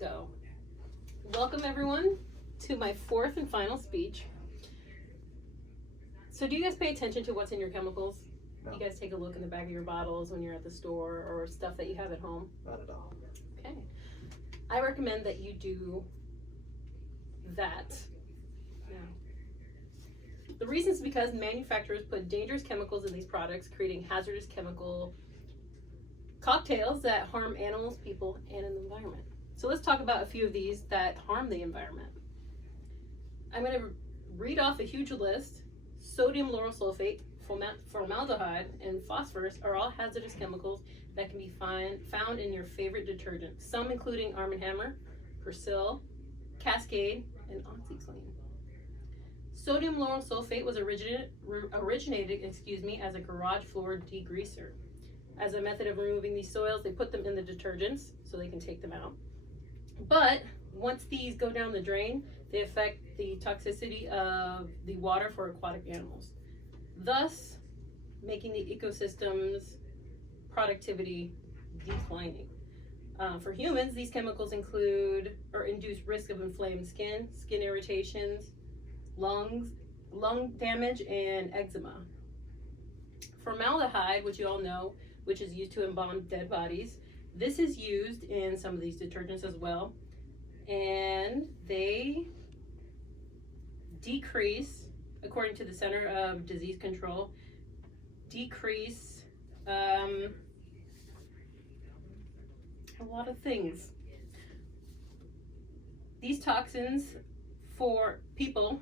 go. Welcome everyone to my fourth and final speech. So do you guys pay attention to what's in your chemicals? No. You guys take a look in the back of your bottles when you're at the store or stuff that you have at home? Not at all. Okay. I recommend that you do that. Now, the reason is because manufacturers put dangerous chemicals in these products, creating hazardous chemical cocktails that harm animals, people, and the environment. So let's talk about a few of these that harm the environment. I'm going to read off a huge list. Sodium lauryl sulfate, formaldehyde, and phosphorus are all hazardous chemicals that can be found in your favorite detergent, some including Arm & Hammer, Persil, Cascade, and OxyClean. Sodium lauryl sulfate was originated as a garage floor degreaser. As a method of removing these soils, they put them in the detergents so they can take them out. But once these go down the drain, they affect the toxicity of the water for aquatic animals, thus making the ecosystem's productivity declining. For humans, these chemicals include or induce risk of inflamed skin, skin irritations, lung damage, and eczema. Formaldehyde, which you all know, which is used to embalm dead bodies. This is used in some of these detergents as well, and they decrease, according to the Center of Disease Control, a lot of things. These toxins for people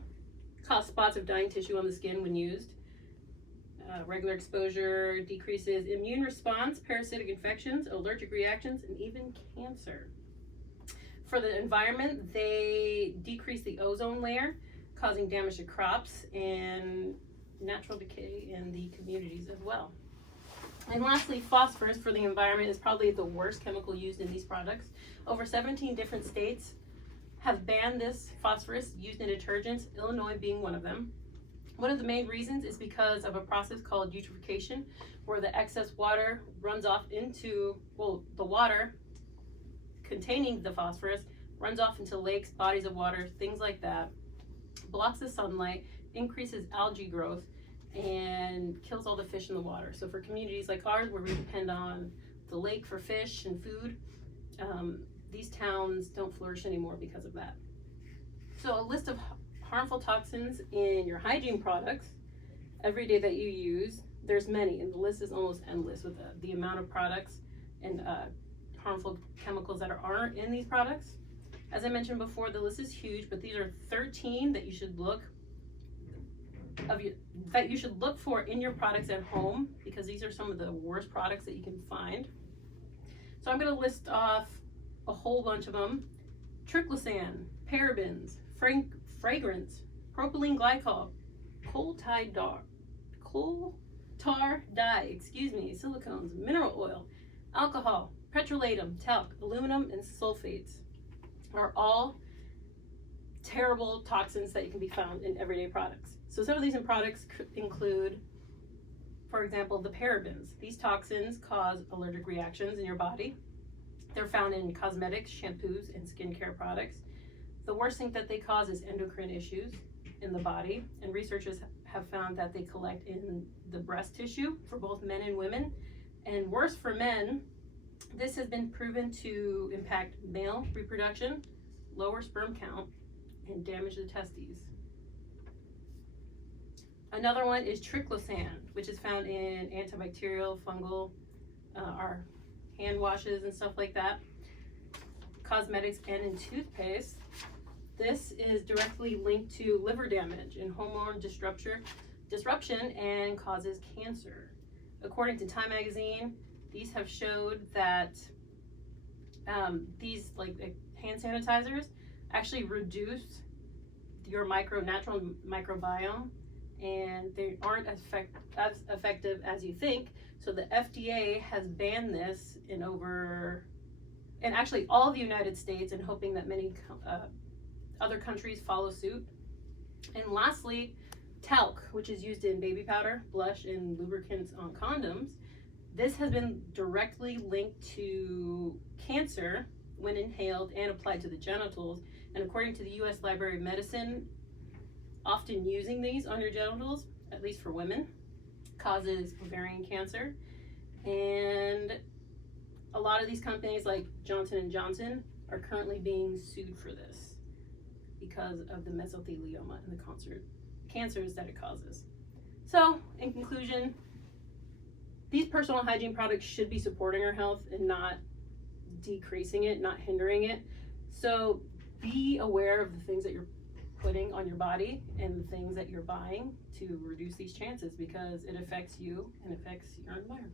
cause spots of dying tissue on the skin when used. Regular exposure decreases immune response, parasitic infections, allergic reactions, and even cancer. For the environment, they decrease the ozone layer, causing damage to crops and natural decay in the communities as well. And lastly, phosphorus for the environment is probably the worst chemical used in these products. Over 17 different states have banned this phosphorus used in detergents, Illinois being one of them. One of the main reasons is because of a process called eutrophication, where the excess water runs off into, the water containing the phosphorus runs off into lakes, bodies of water, things like that, blocks the sunlight, increases algae growth, and kills all the fish in the water. So for communities like ours, where we depend on the lake for fish and food, these towns don't flourish anymore because of that. So a list of harmful toxins in your hygiene products every day that you use. There's many, and the list is almost endless with the amount of products and harmful chemicals that are in these products. As I mentioned before, the list is huge, but these are 13 that you should look for in your products at home, because these are some of the worst products that you can find. So I'm going to list off a whole bunch of them. Triclosan, parabens, fragrance, propylene glycol, coal tar dye, silicones, mineral oil, alcohol, petrolatum, talc, aluminum, and sulfates are all terrible toxins that can be found in everyday products. So some of these products include, for example, the parabens. These toxins cause allergic reactions in your body. They're found in cosmetics, shampoos, and skincare products. The worst thing that they cause is endocrine issues in the body, and researchers have found that they collect in the breast tissue for both men and women. And worse for men, this has been proven to impact male reproduction, lower sperm count, and damage the testes. Another one is triclosan, which is found in antibacterial, fungal, our hand washes and stuff like that, cosmetics, and in toothpaste. This is directly linked to liver damage and hormone disruption and causes cancer. According to Time Magazine, these have showed that these hand sanitizers actually reduce your natural microbiome, and they aren't as effective as you think. So the FDA has banned this in actually all of the United States, and hoping that many other countries follow suit. And lastly, talc, which is used in baby powder, blush, and lubricants on condoms. This has been directly linked to cancer when inhaled and applied to the genitals. And according to the U.S. Library of Medicine, often using these on your genitals, at least for women, causes ovarian cancer. And a lot of these companies like Johnson & Johnson are currently being sued for this because of the mesothelioma and the cancers that it causes. So, in conclusion, these personal hygiene products should be supporting our health and not decreasing it, not hindering it. So be aware of the things that you're putting on your body and the things that you're buying to reduce these chances, because it affects you and affects your environment.